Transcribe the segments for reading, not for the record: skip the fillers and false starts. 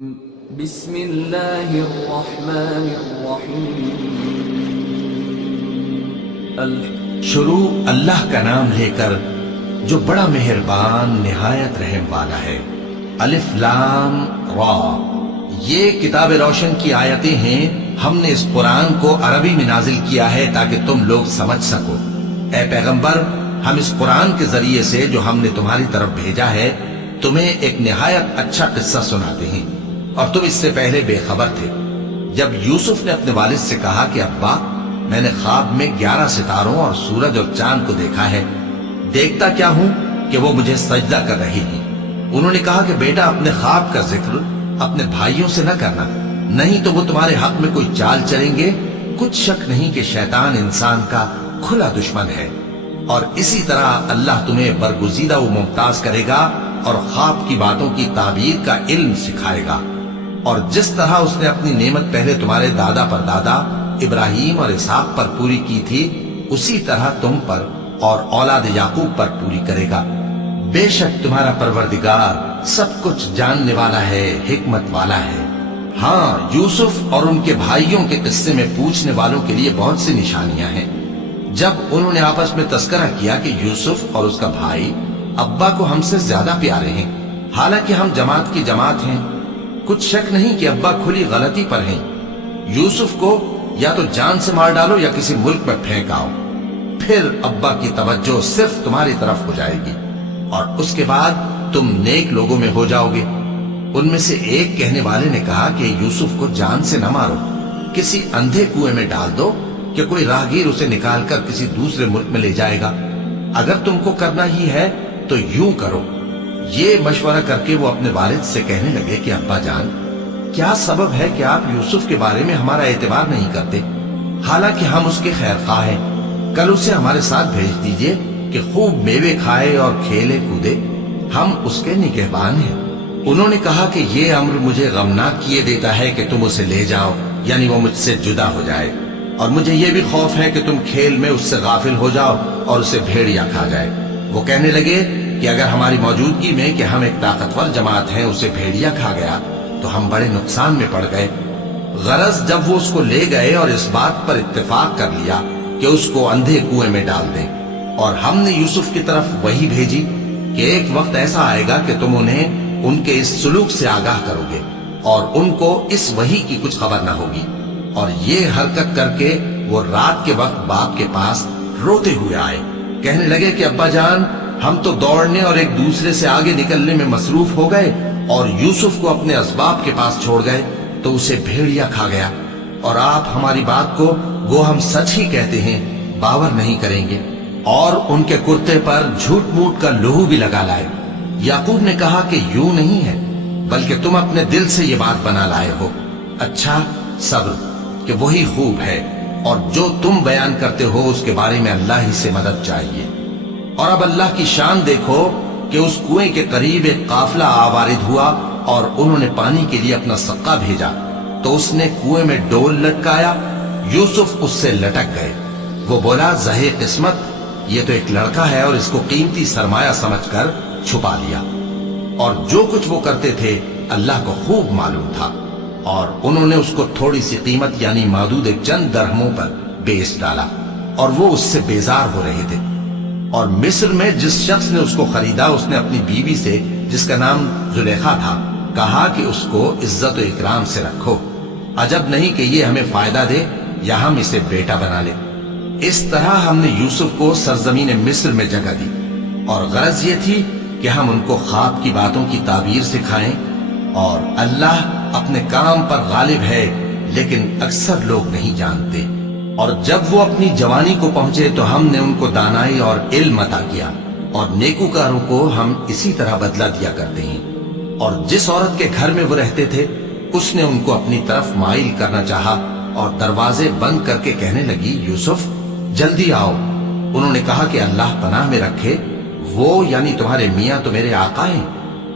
بسم اللہ الرحمن الرحیم شروع اللہ کا نام لے کر جو بڑا مہربان نہایت رحم والا ہے۔ الف لام را، یہ کتاب روشن کی آیتیں ہیں۔ ہم نے اس قرآن کو عربی میں نازل کیا ہے تاکہ تم لوگ سمجھ سکو۔ اے پیغمبر، ہم اس قرآن کے ذریعے سے جو ہم نے تمہاری طرف بھیجا ہے تمہیں ایک نہایت اچھا قصہ سناتے ہیں، اور تم اس سے پہلے بے خبر تھے۔ جب یوسف نے اپنے والد سے کہا کہ ابا، میں نے خواب میں 11 ستاروں اور سورج اور چاند کو دیکھا ہے، دیکھتا کیا ہوں کہ وہ مجھے سجدہ کر رہے ہیں۔ انہوں نے کہا کہ بیٹا، اپنے خواب کا ذکر اپنے بھائیوں سے نہ کرنا، نہیں تو وہ تمہارے حق میں کوئی چال چلیں گے۔ کچھ شک نہیں کہ شیطان انسان کا کھلا دشمن ہے، اور اسی طرح اللہ تمہیں برگزیدہ و ممتاز کرے گا اور خواب کی باتوں کی تعبیر کا علم سکھائے گا۔ اور جس طرح اس نے اپنی نعمت پہلے تمہارے دادا پر دادا ابراہیم اور اسحاق پر پوری کی تھی، اسی طرح تم پر اور اولاد یعقوب پر پوری کرے گا۔ بے شک تمہارا پروردگار سب کچھ جاننے والا ہے، حکمت والا ہے۔ ہاں، یوسف اور ان کے بھائیوں کے قصے میں پوچھنے والوں کے لیے بہت سی نشانیاں ہیں۔ جب انہوں نے آپس میں تذکرہ کیا کہ یوسف اور اس کا بھائی ابا کو ہم سے زیادہ پیارے ہیں، حالانکہ ہم جماعت کی جماعت ہیں، کچھ شک نہیں کہ ابا کھلی غلطی پر ہیں۔ یوسف کو یا تو جان سے مار ڈالو یا کسی ملک میں پھینک آؤ، پھر ابا کی توجہ صرف تمہاری طرف ہو جائے گی، اور اس کے بعد تم نیک لوگوں میں ہو جاؤ گے۔ ان میں سے ایک کہنے والے نے کہا کہ یوسف کو جان سے نہ مارو، کسی اندھے کنویں میں ڈال دو کہ کوئی راہگیر اسے نکال کر کسی دوسرے ملک میں لے جائے گا۔ اگر تم کو کرنا ہی ہے تو یوں کرو۔ یہ مشورہ کر کے وہ اپنے والد سے کہنے لگے کہ ابا جان، کیا سبب ہے کہ آپ یوسف کے بارے میں ہمارا اعتبار نہیں کرتے، حالانکہ ہم اس کے خیر خواہ ہیں؟ کل اسے ہمارے ساتھ بھیج دیجئے کہ خوب میوے کھائے اور کھیلے کودے، ہم اس کے نگہبان ہیں۔ انہوں نے کہا کہ یہ امر مجھے غمناک کیے دیتا ہے کہ تم اسے لے جاؤ، یعنی وہ مجھ سے جدا ہو جائے، اور مجھے یہ بھی خوف ہے کہ تم کھیل میں اس سے غافل ہو جاؤ اور اسے بھیڑیا کھا جائے۔ وہ کہنے لگے کہ اگر ہماری موجودگی میں کہ ہم ایک طاقتور جماعت ہیں اسے بھیڑیا کھا گیا تو ہم بڑے نقصان میں پڑ گئے۔ غرض جب وہ اس کو لے گئے اور اس بات پر اتفاق کر لیا کہ اس کو اندھے کنویں میں ڈال دیں، اور ہم نے یوسف کی طرف وحی بھیجی کہ ایک وقت ایسا آئے گا کہ تم انہیں ان کے اس سلوک سے آگاہ کرو گے، اور ان کو اس وحی کی کچھ خبر نہ ہوگی۔ اور یہ حرکت کر کے وہ رات کے وقت باپ کے پاس روتے ہوئے آئے، کہنے لگے کہ ابا جان، ہم تو دوڑنے اور ایک دوسرے سے آگے نکلنے میں مصروف ہو گئے اور یوسف کو اپنے اسباب کے پاس چھوڑ گئے تو اسے بھیڑیا کھا گیا، اور آپ ہماری بات کو گو ہم سچ ہی کہتے ہیں باور نہیں کریں گے۔ اور ان کے کرتے پر جھوٹ موٹ کا لہو بھی لگا لائے۔ یعقوب نے کہا کہ یوں نہیں ہے، بلکہ تم اپنے دل سے یہ بات بنا لائے ہو۔ اچھا، صبر کہ وہی خوب ہے، اور جو تم بیان کرتے ہو اس کے بارے میں اللہ ہی سے مدد چاہیے۔ اور اب اللہ کی شان دیکھو کہ اس کنویں کے قریب ایک قافلہ آوارد ہوا، اور انہوں نے پانی کے لیے اپنا سقا بھیجا تو اس نے کنویں میں ڈول لٹکایا، یوسف اس سے لٹک گئے۔ وہ بولا، زہے قسمت، یہ تو ایک لڑکا ہے، اور اس کو قیمتی سرمایہ سمجھ کر چھپا لیا۔ اور جو کچھ وہ کرتے تھے اللہ کو خوب معلوم تھا، اور انہوں نے اس کو تھوڑی سی قیمت یعنی محدود چند درہموں پر بیچ ڈالا، اور وہ اس سے بیزار ہو رہے تھے۔ اور مصر میں جس شخص نے اس کو خریدا، اس نے اپنی بیوی سے جس کا نام زلیخا تھا کہا کہ اس کو عزت و اکرام سے رکھو، عجب نہیں کہ یہ ہمیں فائدہ دے یا ہم اسے بیٹا بنا لے۔ اس طرح ہم نے یوسف کو سرزمین مصر میں جگہ دی، اور غرض یہ تھی کہ ہم ان کو خواب کی باتوں کی تعبیر سکھائیں۔ اور اللہ اپنے کام پر غالب ہے، لیکن اکثر لوگ نہیں جانتے۔ اور جب وہ اپنی جوانی کو پہنچے تو ہم نے ان کو دانائی اور علم عطا کیا، اور نیکوکاروں کو ہم اسی طرح بدلہ دیا کرتے ہیں۔ اور جس عورت کے گھر میں وہ رہتے تھے اس نے ان کو اپنی طرف مائل کرنا چاہا، اور دروازے بند کر کے کہنے لگی، یوسف جلدی آؤ۔ انہوں نے کہا کہ اللہ پناہ میں رکھے، وہ یعنی تمہارے میاں تو میرے آقا ہیں،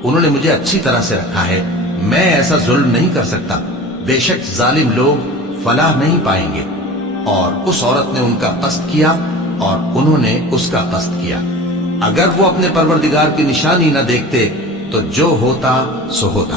انہوں نے مجھے اچھی طرح سے رکھا ہے، میں ایسا ظلم نہیں کر سکتا، بے شک ظالم لوگ فلاح نہیں پائیں گے۔ اور اس عورت نے ان کا قصد کیا اور انہوں نے اس کا قصد کیا۔ اگر وہ اپنے پروردگار کی نشانی نہ دیکھتے تو جو ہوتا سو ہوتا۔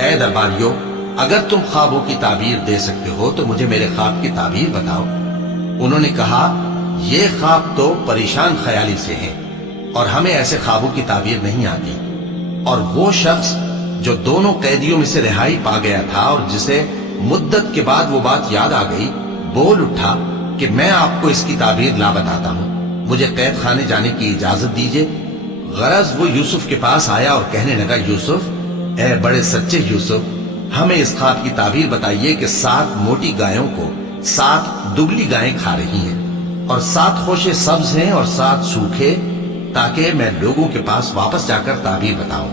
اے درباریوں، اگر تم خوابوں کی تعبیر دے سکتے ہو تو مجھے میرے خواب کی تعبیر بتاؤ۔ انہوں نے کہا، یہ خواب تو پریشان خیالی سے ہیں اور ہمیں ایسے خوابوں کی تعبیر نہیں آتی۔ اور وہ شخص جو دونوں قیدیوں میں سے رہائی پا گیا تھا اور جسے مدت کے بعد وہ بات یاد آ گئی، بول اٹھا کہ میں آپ کو اس کی تعبیر لا بتاتا ہوں، مجھے قید خانے جانے کی اجازت دیجیے۔ غرض وہ یوسف کے پاس آیا اور کہنے لگا، یوسف، اے بڑے سچے یوسف، ہمیں اس خواب کی تعبیر بتائیے کہ 7 موٹی گایوں کو 7 دبلی گائیں کھا رہی ہیں اور 7 خوشے سبز ہیں اور 7 سوکھے، تاکہ میں لوگوں کے پاس واپس جا کر تعبیر بتاؤں۔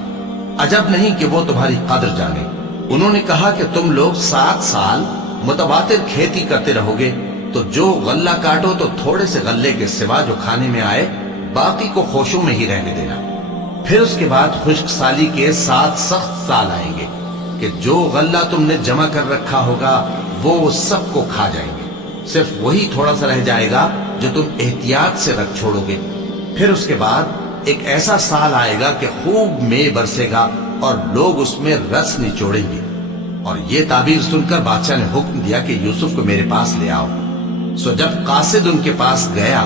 عجب نہیں کہ وہ تمہاری قدر جانے۔ انہوں نے کہا کہ تم لوگ 7 سال متواتر کھیتی کرتے رہو گے، تو جو غلہ کاٹو تو تھوڑے سے غلے کے سوا جو کھانے میں آئے باقی کو خوشوں میں ہی رہنے دینا۔ پھر اس کے بعد خشک سالی کے 7 سخت سال آئیں گے کہ جو غلہ تم نے جمع کر رکھا ہوگا وہ سب کو کھا جائیں گے، صرف وہی تھوڑا سا رہ جائے گا جو تم احتیاط سے رکھ چھوڑو گے۔ پھر اس کے بعد ایک ایسا سال آئے گا کہ خوب مے برسے گا اور لوگ اس میں رس نچوڑیں گے۔ اور یہ تعبیر سن کر بادشاہ نے حکم دیا کہ یوسف کو میرے پاس لے آؤ۔ سو جب قاصد ان کے پاس گیا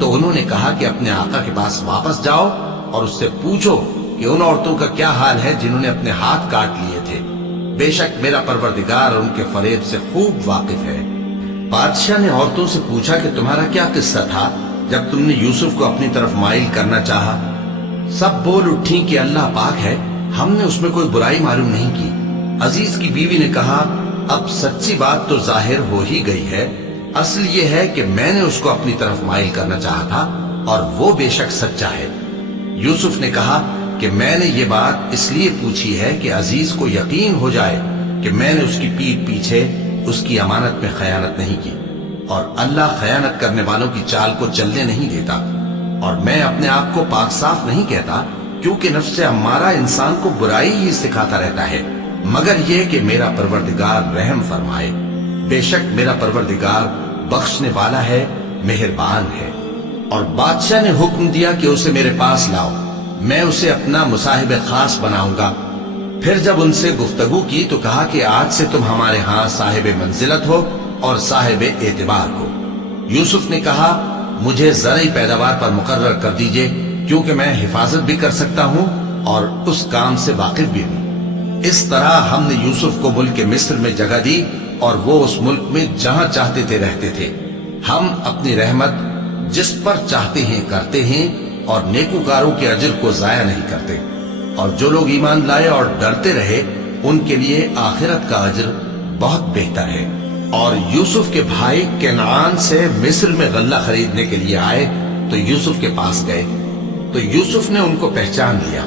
تو انہوں نے کہا کہ اپنے آقا کے پاس واپس جاؤ اور اس سے پوچھو کہ ان عورتوں کا کیا حال ہے جنہوں نے اپنے ہاتھ کاٹ لیے تھے، بے شک میرا پروردگار ان کے فریب سے خوب واقف ہے۔ بادشاہ نے عورتوں سے پوچھا کہ تمہارا کیا قصہ تھا جب تم نے یوسف کو اپنی طرف مائل کرنا چاہا؟ سب بول اٹھیں کہ اللہ پاک ہے، ہم نے اس میں کوئی برائی معلوم نہیں کی۔ عزیز کی بیوی نے کہا، اب سچی بات تو ظاہر ہو ہی گئی ہے، اصل یہ ہے کہ میں نے اس کو اپنی طرف مائل کرنا چاہا تھا اور وہ بے شک سچا ہے۔ یوسف نے کہا کہ میں نے یہ بات اس لیے پوچھی ہے کہ عزیز کو یقین ہو جائے کہ میں نے اس کی پیٹھ پیچھے اس کی امانت میں خیانت نہیں کی، اور اللہ خیانت کرنے والوں کی چال کو چلنے نہیں دیتا۔ اور میں اپنے آپ کو پاک صاف نہیں کہتا، کیونکہ نفس امارہ انسان کو برائی ہی سکھاتا رہتا ہے، مگر یہ کہ میرا پروردگار رحم فرمائے، بے شک میرا پروردگار بخشنے والا ہے، مہربان ہے۔ اور بادشاہ نے حکم دیا کہ اسے میرے پاس لاؤ، میں اسے اپنا مصاحب خاص بناؤں گا۔ پھر جب ان سے گفتگو کی تو کہا کہ آج سے تم ہمارے ہاں صاحب منزلت ہو اور صاحب اعتبار ہو۔ یوسف نے کہا، مجھے زرعی پیداوار پر مقرر کر دیجئے، کیونکہ میں حفاظت بھی کر سکتا ہوں اور اس کام سے واقف بھی ہوں۔ اس طرح ہم نے یوسف کو ملک مصر میں جگہ دی اور وہ اس ملک میں جہاں چاہتے تھے رہتے تھے۔ ہم اپنی رحمت جس پر چاہتے ہیں کرتے ہیں اور نیکوکاروں کے اجر کو ضائع نہیں کرتے، اور جو لوگ ایمان لائے اور ڈرتے رہے ان کے لیے آخرت کا اجر بہت بہتر ہے۔ اور یوسف کے بھائی کنعان سے مصر میں غلہ خریدنے کے لیے آئے تو یوسف کے پاس گئے، تو یوسف نے ان کو پہچان لیا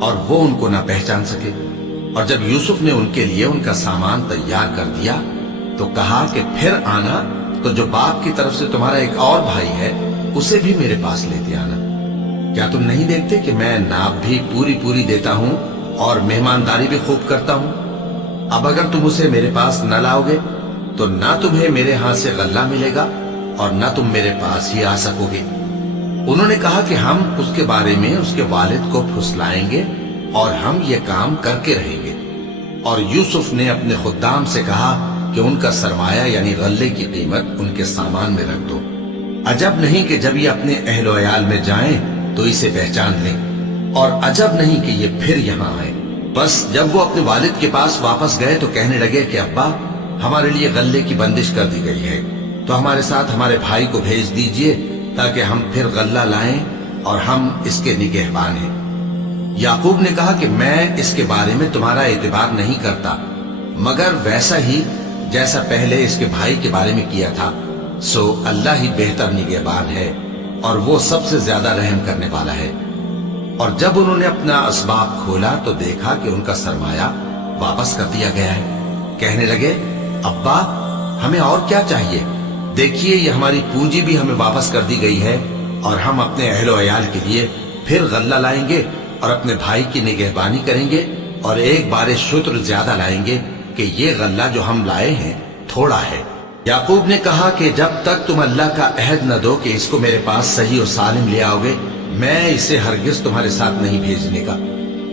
اور وہ ان کو نہ پہچان سکے۔ اور جب یوسف نے ان کے لیے ان کا سامان تیار کر دیا تو کہا کہ پھر آنا تو جو باپ کی طرف سے تمہارا ایک اور بھائی ہے اسے بھی میرے پاس لیتے آنا۔ کیا تم نہیں دیکھتے کہ میں ناب بھی پوری دیتا ہوں اور مہمانداری بھی خوب کرتا ہوں؟ اب اگر تم اسے میرے پاس نہ لاؤ گے تو نہ تمہیں میرے ہاں سے غلہ ملے گا اور نہ تم میرے پاس ہی آ سکو گے۔ انہوں نے کہا کہ ہم اس کے بارے میں اس کے والد کو پھسلائیں گے اور ہم یہ کام کر کے رہیں گے۔ اور یوسف نے اپنے خدام سے کہا کہ ان کا سرمایہ یعنی غلے کی قیمت ان کے سامان میں رکھ دو۔ عجب نہیں کہ جب یہ اپنے اہل و عیال میں جائیں تو اسے پہچان لیں، اور عجب نہیں کہ یہ پھر یہاں آئے۔ بس جب وہ اپنے والد کے پاس واپس گئے تو کہنے لگے کہ ابا، ہمارے لیے غلے کی بندش کر دی گئی ہے، تو ہمارے ساتھ ہمارے بھائی کو بھیج دیجئے تاکہ ہم پھر غلہ لائیں اور ہم اس کے نگہبان ہیں۔ یعقوب نے کہا کہ میں اس کے بارے میں تمہارا اعتبار نہیں کرتا، مگر ویسا ہی جیسا پہلے اس کے بھائی کے بارے میں کیا تھا، سو اللہ ہی بہتر نگہبان ہے اور وہ سب سے زیادہ رحم کرنے والا ہے۔ اور جب انہوں نے اپنا اسباب کھولا تو دیکھا کہ ان کا سرمایہ واپس کر دیا گیا ہے۔ کہنے لگے، ابا، ہمیں اور کیا چاہیے؟ دیکھیے یہ ہماری پونجی بھی ہمیں واپس کر دی گئی ہے، اور ہم اپنے اہل و عیال کے لیے پھر غلہ لائیں گے اور اپنے بھائی کی نگہبانی کریں گے، اور ایک بار شتر زیادہ لائیں گے کہ یہ غلہ جو ہم لائے ہیں تھوڑا ہے۔ یعقوب نے کہا کہ جب تک تم اللہ کا عہد نہ دو کہ اس کو میرے پاس صحیح و سالم لے آؤ گے، میں اسے ہرگز تمہارے ساتھ نہیں بھیجنے کا۔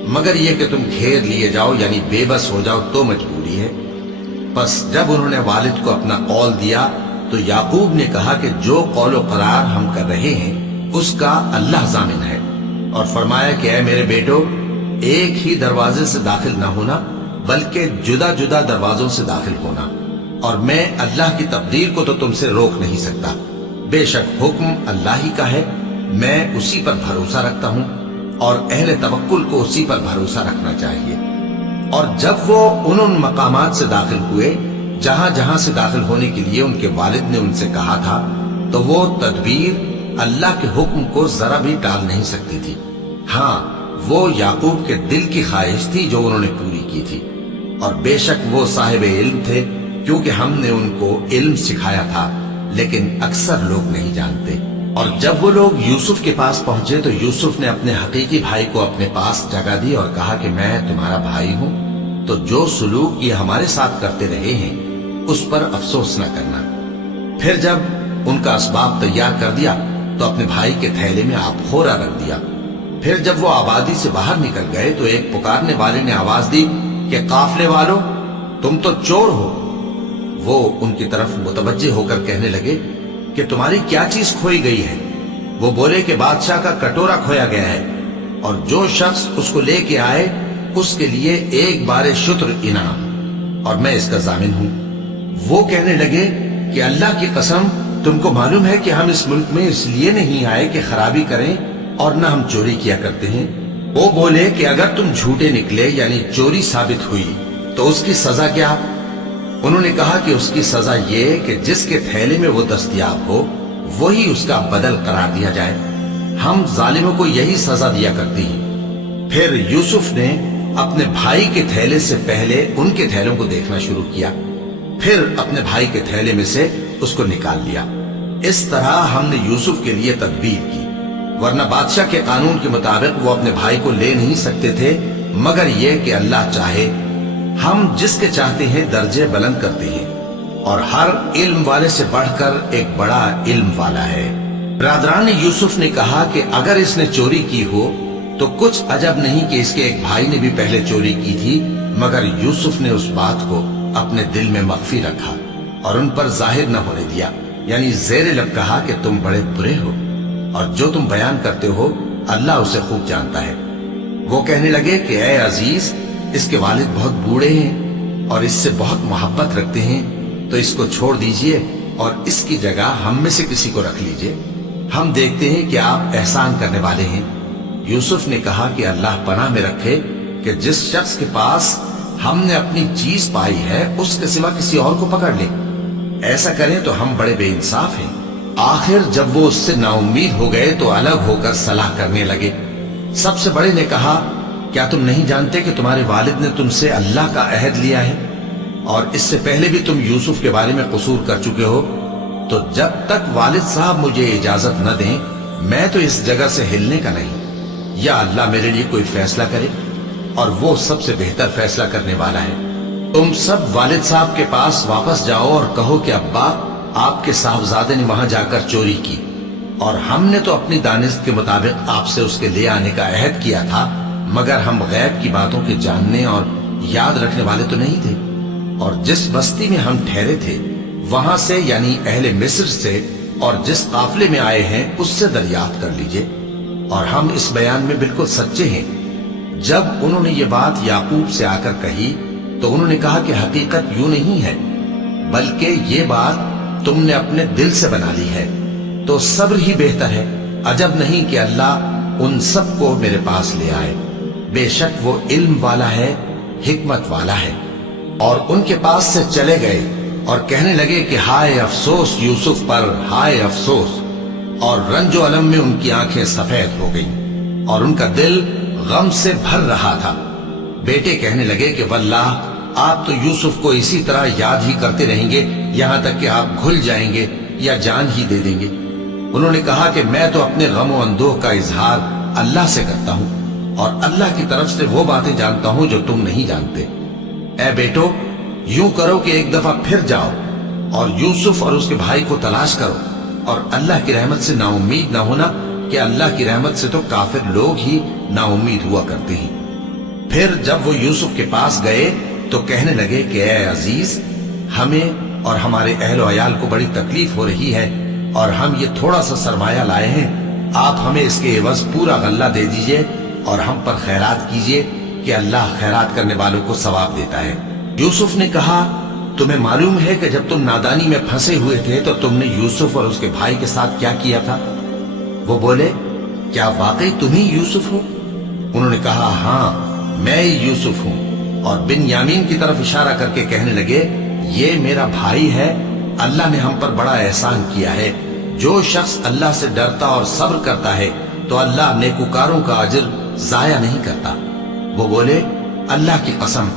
مگر یہ کہ تم گھیر لیے جاؤ یعنی بے بس ہو جاؤ تو مجبوری ہے۔ پس جب انہوں نے والد کو اپنا قول دیا تو یعقوب نے کہا کہ جو قول و قرار ہم کر رہے ہیں اس کا اللہ ضامن ہے، اور فرمایا کہ اے میرے بیٹو، ایک ہی دروازے سے داخل نہ ہونا بلکہ جدا جدا دروازوں سے داخل ہونا، اور میں اللہ کی تقدیر کو تو تم سے روک نہیں سکتا۔ بے شک حکم اللہ ہی کا ہے، میں اسی پر بھروسہ رکھتا ہوں، اور اہل توکل کو اسی پر بھروسہ رکھنا چاہیے۔ اور جب وہ ان مقامات سے داخل ہوئے جہاں جہاں سے داخل ہونے کے لیے ان کے والد نے ان سے کہا تھا، تو وہ تدبیر اللہ کے حکم کو ذرا بھی ٹال نہیں سکتی تھی۔ ہاں، وہ یعقوب کے دل کی خواہش تھی جو انہوں نے پوری کی تھی، اور بے شک وہ صاحب علم تھے، کیونکہ ہم نے ان کو علم سکھایا تھا، لیکن اکثر لوگ نہیں جانتے۔ اور جب وہ لوگ یوسف کے پاس پہنچے تو یوسف نے اپنے حقیقی بھائی کو اپنے پاس جگہ دی اور کہا کہ میں تمہارا بھائی ہوں، تو جو سلوک یہ ہمارے ساتھ کرتے رہے ہیں اس پر افسوس نہ کرنا۔ پھر جب ان کا اسباب تیار کر دیا تو اپنے بھائی کے تھیلے میں آپ خورا رکھ دیا۔ پھر جب وہ آبادی سے باہر نکل گئے تو ایک پکارنے والے نے آواز دی کہ قافلے والو، تم تو چور ہو۔ وہ ان کی طرف متوجہ ہو کر کہنے لگے کہ تمہاری کیا چیز کھوئی گئی ہے؟ وہ بولے کہ بادشاہ کا کٹورا کھویا گیا ہے، اور جو شخص اس کو لے کے آئے اس کے لیے ایک بار شتر انعام، اور میں اس کا ضامن ہوں۔ وہ کہنے لگے کہ اللہ کی قسم، تم کو معلوم ہے کہ ہم اس ملک میں اس لیے نہیں آئے کہ خرابی کریں اور نہ ہم چوری کیا کرتے ہیں۔ وہ بولے کہ اگر تم جھوٹے نکلے یعنی چوری ثابت ہوئی تو اس کی سزا کیا؟ انہوں نے کہا کہ اس کی سزا یہ کہ جس کے تھیلے میں وہ دستیاب ہو وہی اس کا بدل قرار دیا جائے، ہم ظالموں کو یہی سزا دیا کرتی ہیں۔ پھر یوسف نے اپنے بھائی کے تھیلے سے پہلے ان کے تھیلوں کو دیکھنا شروع کیا، پھر اپنے بھائی کے تھیلے میں سے اس کو نکال لیا۔ اس طرح ہم نے یوسف کے لیے تدبیر کی، ورنہ بادشاہ کے قانون کے مطابق وہ اپنے بھائی کو لے نہیں سکتے تھے، مگر یہ کہ اللہ چاہے۔ ہم جس کے چاہتے ہیں درجے بلند کرتے ہیں، اور ہر علم والے سے بڑھ کر ایک بڑا علم والا ہے۔ برادران یوسف نے کہا کہ اگر اس نے چوری کی ہو تو کچھ عجب نہیں کہ اس کے ایک بھائی نے بھی پہلے چوری کی تھی، مگر یوسف نے اس بات کو اپنے دل میں مخفی رکھا اور ان پر ظاہر نہ ہونے دیا، یعنی زیر لب کہا کہ تم بڑے برے ہو، اور جو تم بیان کرتے ہو اللہ اسے خوب جانتا ہے۔ وہ کہنے لگے کہ اے عزیز، اس کے والد بہت بوڑھے ہیں اور اس سے بہت محبت رکھتے ہیں، تو اس کو چھوڑ دیجئے اور اس کی جگہ ہم میں سے کسی کو رکھ لیجئے، ہم دیکھتے ہیں کہ آپ احسان کرنے والے ہیں۔ یوسف نے کہا کہ اللہ پناہ میں رکھے کہ جس شخص کے پاس ہم نے اپنی چیز پائی ہے اس کے سوا کسی اور کو پکڑ لیں، ایسا کریں تو ہم بڑے بے انصاف ہیں۔ آخر جب وہ اس سے نا امید ہو گئے تو الگ ہو کر صلاح کرنے لگے۔ سب سے بڑے نے کہا کیا تم نہیں جانتے کہ تمہارے والد نے تم سے اللہ کا عہد لیا ہے، اور اس سے پہلے بھی تم یوسف کے بارے میں قصور کر چکے ہو، تو جب تک والد صاحب مجھے اجازت نہ دیں میں تو اس جگہ سے ہلنے کا نہیں، یا اللہ میرے لیے کوئی فیصلہ کرے، اور وہ سب سے بہتر فیصلہ کرنے والا ہے۔ تم سب والد صاحب کے پاس واپس جاؤ اور کہو کہ ابا، آپ کے صاحبزادے نے وہاں جا کر چوری کی، اور ہم نے تو اپنی دانست کے مطابق آپ سے اس کے لے آنے کا عہد کیا تھا، مگر ہم غیب کی باتوں کے جاننے اور یاد رکھنے والے تو نہیں تھے، اور جس بستی میں ہم ٹھہرے تھے وہاں سے یعنی اہل مصر سے اور جس قافلے میں آئے ہیں اس سے دریافت کر لیجئے، اور ہم اس بیان میں بالکل سچے ہیں۔ جب انہوں نے یہ بات یعقوب سے آ کر کہی تو انہوں نے کہا کہ حقیقت یوں نہیں ہے، بلکہ یہ بات تم نے اپنے دل سے بنا لی ہے، تو صبر ہی بہتر ہے۔ عجب نہیں کہ اللہ ان سب کو میرے پاس لے آئے، بے شک وہ علم والا ہے، حکمت والا ہے۔ اور ان کے پاس سے چلے گئے اور کہنے لگے کہ ہائے افسوس یوسف پر، ہائے افسوس، اور رنج و الم میں ان کی آنکھیں سفید ہو گئیں اور ان کا دل غم سے بھر رہا تھا۔ بیٹے کہنے لگے کہ واللہ آپ تو یوسف کو اسی طرح یاد ہی کرتے رہیں گے یہاں تک کہ آپ گھل جائیں گے یا جان ہی دے دیں گے۔ انہوں نے کہا کہ میں تو اپنے غم و اندوہ کا اظہار اللہ سے کرتا ہوں، اور اللہ کی طرف سے وہ باتیں جانتا ہوں جو تم نہیں جانتے۔ اے بیٹو، یوں کرو کہ ایک دفعہ پھر جاؤ اور یوسف اور اس کے بھائی کو تلاش کرو، اور اللہ کی رحمت سے نا امید نہ ہونا کہ اللہ کی رحمت سے تو کافر لوگ ہی نا امید ہوا کرتے ہیں۔ پھر جب وہ یوسف کے پاس گئے تو کہنے لگے کہ اے عزیز، ہمیں اور ہمارے اہل و عیال کو بڑی تکلیف ہو رہی ہے اور ہم یہ تھوڑا سا سرمایہ لائے ہیں، آپ ہمیں اس کے عوض پورا غلہ دے دیجئے اور ہم پر خیرات کیجئے کہ اللہ خیرات کرنے والوں کو ثواب دیتا ہے۔ یوسف نے کہا، تمہیں معلوم ہے کہ جب تم نادانی میں پھنسے ہوئے تھے تو تم نے یوسف اور اس کے بھائی کے ساتھ کیا کیا تھا؟ وہ بولے، کیا واقعی تم ہی یوسف ہو؟ انہوں نے کہا، ہاں میں ہی یوسف ہوں، اور بن یامین کی طرف اشارہ کر کے کہنے لگے، یہ میرا بھائی ہے، اللہ نے ہم پر بڑا احسان کیا ہے۔ جو شخص اللہ سے ڈرتا اور صبر کرتا ہے تو اللہ نیکوکاروں کا اجر ضائع نہیں کرتا۔ وہ بولے، اللہ کی قسم،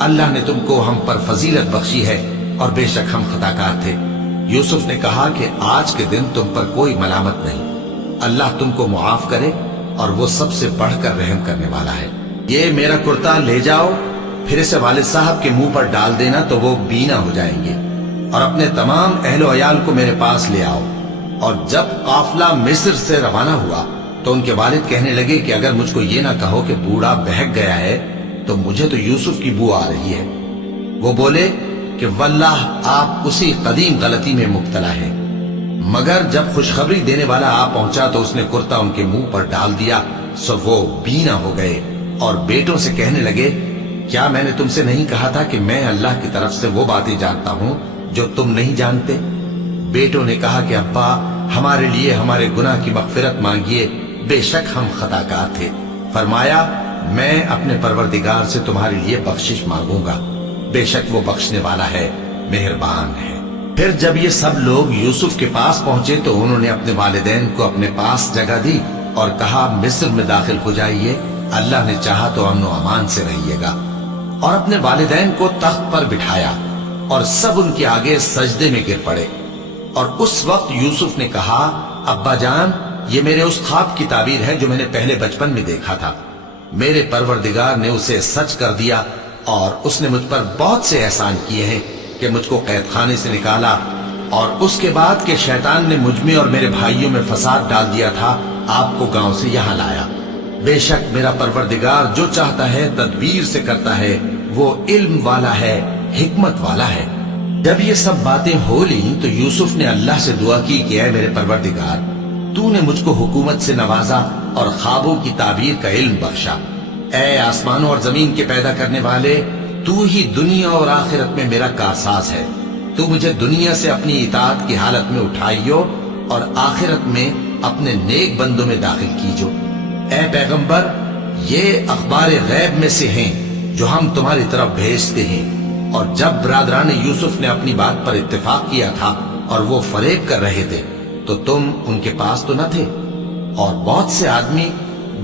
اللہ نے تم کو ہم پر فضیلت بخشی ہے اور بے شک ہم خطا کار تھے۔ یوسف نے کہا کہ آج کے دن تم پر کوئی ملامت نہیں، اللہ تم کو معاف کرے اور وہ سب سے بڑھ کر رحم کرنے والا ہے۔ یہ میرا کرتا لے جاؤ، پھر اسے والد صاحب کے منہ پر ڈال دینا تو وہ بینا ہو جائیں گے، اور اپنے تمام اہل و عیال کو میرے پاس لے آؤ۔ اور جب قافلہ مصر سے روانہ ہوا تو ان کے والد کہنے لگے کہ اگر مجھ کو یہ نہ کہو کہ بوڑھا بہک گیا ہے تو مجھے تو یوسف کی بو آ رہی ہے۔ وہ بولے کہ واللہ آپ اسی قدیم غلطی میں مبتلا ہیں۔ مگر جب خوشخبری دینے والا آ پہنچا تو اس نے کرتا ان کے منہ پر ڈال دیا، سو وہ بینا ہو گئے اور بیٹوں سے کہنے لگے، کیا میں نے تم سے نہیں کہا تھا کہ میں اللہ کی طرف سے وہ باتیں جانتا ہوں جو تم نہیں جانتے؟ بیٹوں نے کہا کہ ابا، ہمارے لیے ہمارے گناہ کی مغفرت مانگیے، بے شک ہم خطا کار تھے۔ فرمایا، میں اپنے پروردگار سے تمہارے لیے بخشش مانگوں گا، بے شک وہ بخشنے والا ہے، مہربان ہے۔ پھر جب یہ سب لوگ یوسف کے پاس پہنچے تو انہوں نے اپنے والدین کو اپنے پاس جگہ دی اور کہا، مصر میں داخل ہو جائیے، اللہ نے چاہا تو امن و امان سے رہیے گا۔ اور اپنے والدین کو تخت پر بٹھایا اور سب ان کے آگے سجدے میں گر پڑے۔ اور اس وقت یوسف نے کہا، ابا جان، یہ میرے اس خواب کی تعبیر ہے جو میں نے پہلے بچپن میں دیکھا تھا۔ میرے پروردگار نے اسے سچ کر دیا اور اس نے مجھ پر بہت سے احسان کیے ہیں کہ مجھ کو قید خانے سے نکالا، اور اس کے بعد کہ شیطان نے مجھ میں اور میرے بھائیوں میں فساد ڈال دیا تھا، آپ کو گاؤں سے یہاں لایا۔ بے شک میرا پروردگار جو چاہتا ہے تدبیر سے کرتا ہے، وہ علم والا ہے، حکمت والا ہے۔ جب یہ سب باتیں ہو لیں تو یوسف نے اللہ سے دعا کی کہ اے میرے پروردگار، تو نے مجھ کو حکومت سے نوازا اور خوابوں کی تعبیر کا علم بخشا۔ اے آسمانوں اور زمین کے پیدا کرنے والے، تو ہی دنیا اور آخرت میں میرا کارساز ہے۔ تو مجھے دنیا سے اپنی اطاعت کی حالت میں اٹھائیو اور آخرت میں اپنے نیک بندوں میں داخل کیجو۔ اے پیغمبر، یہ اخبار غیب میں سے ہیں جو ہم تمہاری طرف بھیجتے ہیں۔ اور جب برادران یوسف نے اپنی بات پر اتفاق کیا تھا اور وہ فریب کر رہے تھے تو تم ان کے پاس تو نہ تھے، اور بہت سے آدمی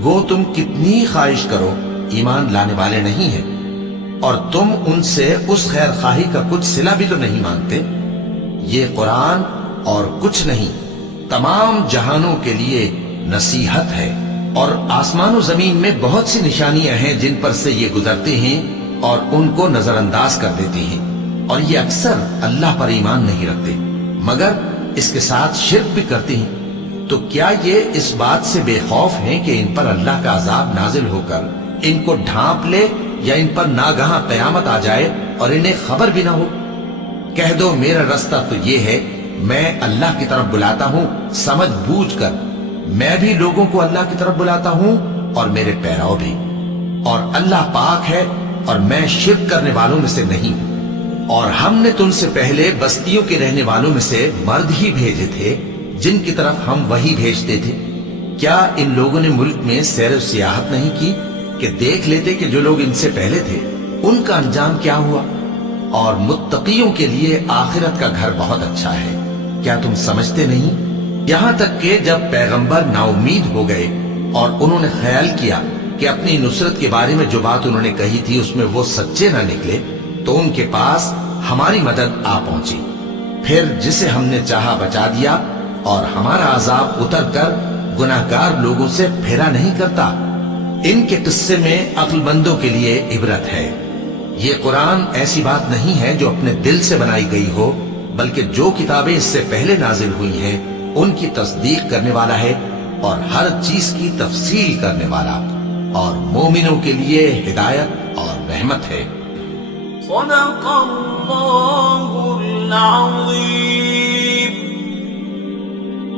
گو تم کتنی خواہش کرو ایمان لانے والے نہیں ہیں، اور تم ان سے اس خیر خواہی کا کچھ صلہ بھی تو نہیں مانگتے۔ یہ قرآن اور کچھ نہیں، تمام جہانوں کے لیے نصیحت ہے، اور آسمان و زمین میں بہت سی نشانیاں ہیں جن پر سے یہ گزرتے ہیں اور ان کو نظر انداز کر دیتے ہیں، اور یہ اکثر اللہ پر ایمان نہیں رکھتے مگر اس کے ساتھ شرک بھی کرتے ہیں۔ تو کیا یہ اس بات سے بے خوف ہیں کہ ان پر اللہ کا عذاب نازل ہو کر ان کو ڈھانپ لے، یا ان پر ناگہاں قیامت آ جائے اور انہیں خبر بھی نہ ہو؟ کہہ دو، میرا رستہ تو یہ ہے، میں اللہ کی طرف بلاتا ہوں سمجھ بوجھ کر، میں بھی لوگوں کو اللہ کی طرف بلاتا ہوں اور میرے پیراؤ بھی، اور اللہ پاک ہے اور میں شرک کرنے والوں میں سے نہیں ہوں۔ اور ہم نے تم سے پہلے بستیوں کے رہنے والوں میں سے مرد ہی بھیجے تھے جن کی طرف ہم وہی بھیجتے تھے۔ کیا ان لوگوں نے ملک میں سیر و سیاحت نہیں کی کہ دیکھ لیتے کہ جو لوگ ان سے پہلے تھے ان کا انجام کیا ہوا؟ اور متقیوں کے لیے آخرت کا گھر بہت اچھا ہے، کیا تم سمجھتے نہیں؟ یہاں تک کہ جب پیغمبر نا امید ہو گئے اور انہوں نے خیال کیا کہ اپنی نصرت کے بارے میں جو بات انہوں نے کہی تھی اس میں وہ سچے نہ نکلے، تو ان کے پاس ہماری مدد آ پہنچی۔ پھر جسے ہم نے چاہا بچا دیا، اور ہمارا عذاب اتر کر گناہگار لوگوں سے پھیرا نہیں کرتا۔ ان کے قصے میں عقل مندوں کے لیے عبرت ہے۔ یہ قرآن ایسی بات نہیں ہے جو اپنے دل سے بنائی گئی ہو، بلکہ جو کتابیں اس سے پہلے نازل ہوئی ہیں ان کی تصدیق کرنے والا ہے اور ہر چیز کی تفصیل کرنے والا۔ اور مومنوں کے لیے ہدایت اور رحمت ہے۔ صدق اللہ العظیم۔